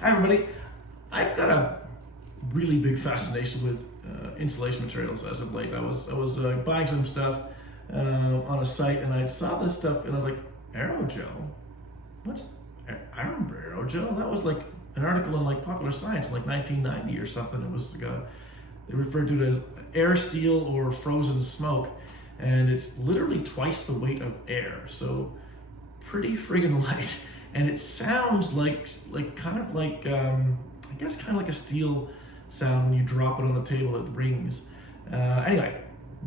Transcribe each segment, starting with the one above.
Hi everybody, I've got a really big fascination with insulation materials as of late. I was buying some stuff on a site and I saw this stuff and I was like, aerogel? I remember aerogel. That was like an article in like Popular Science in like 1990 or something. It was they referred to it as air steel or frozen smoke, and it's literally twice the weight of air, so pretty friggin' light. And it sounds like kind of like I guess kind of like a steel sound when you drop it on the table. It rings. Anyway,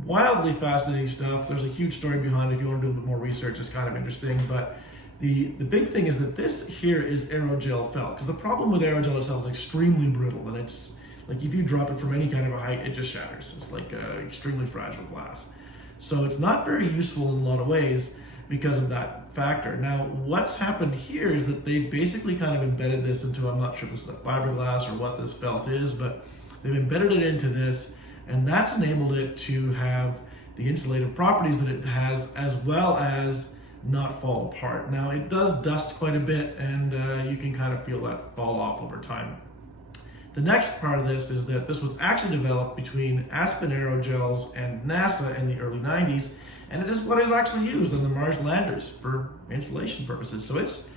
wildly fascinating stuff. There's a huge story behind it. If you want to do a bit more research, it's kind of interesting. But the big thing is that this here is aerogel felt, because the problem with aerogel itself is extremely brittle, and it's like if you drop it from any kind of a height, it just shatters. It's like extremely fragile glass. So it's not very useful in a lot of ways because of that factor. Now, what's happened here is that they basically kind of embedded this into, I'm not sure if this is a fiberglass or what this felt is, but they've embedded it into this, and that's enabled it to have the insulative properties that it has, as well as not fall apart. Now, it does dust quite a bit, and you can kind of feel that fall off over time. The next part of this is that this was actually developed between Aspen Aerogels and NASA in the early 90s, and it is what is actually used on the Mars landers for insulation purposes. So it's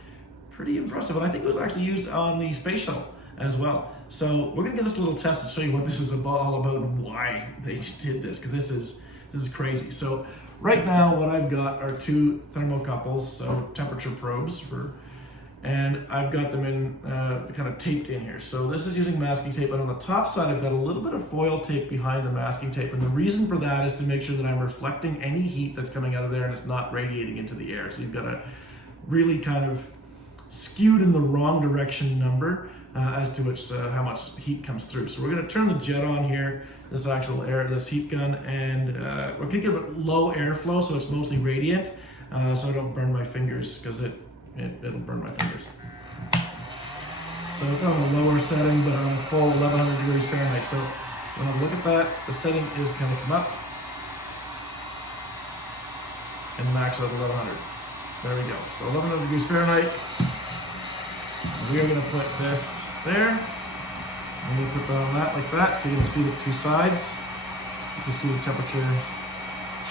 pretty impressive. And I think it was actually used on the space shuttle as well. So we're gonna give this a little test to show you what this is all about and why they did this, because this is crazy. So right now what I've got are two thermocouples, so temperature probes and I've got them in kind of taped in here. So this is using masking tape, and on the top side I've got a little bit of foil tape behind the masking tape, and the reason for that is to make sure that I'm reflecting any heat that's coming out of there and it's not radiating into the air. So you've got a really kind of skewed in the wrong direction number as to which how much heat comes through. So we're going to turn the jet on here, this heat gun, and we're going to give it low airflow so it's mostly radiant, so I don't burn my fingers, because it'll burn my fingers. So it's on a lower setting, but on a full 1100 degrees Fahrenheit. So when I look at that, the setting is going to come up and max out 1100. There we go. So 1100 degrees Fahrenheit. We are going to put this there. I'm going to put that on that like that, so you can see the two sides. You can see the temperature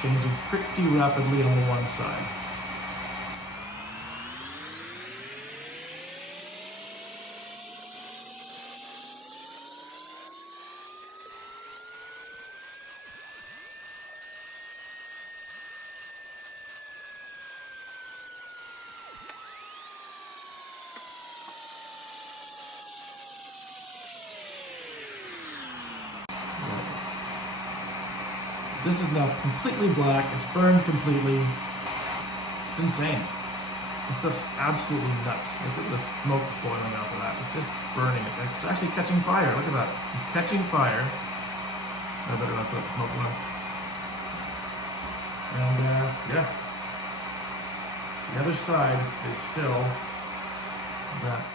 changing pretty rapidly on the one side. This is now completely black. It's burned completely. It's insane. This stuff's absolutely nuts. Look at the smoke boiling out of that. It's just burning it. It's actually catching fire. Look at that. It's catching fire. I better not let the smoke run. And yeah. The other side is still that.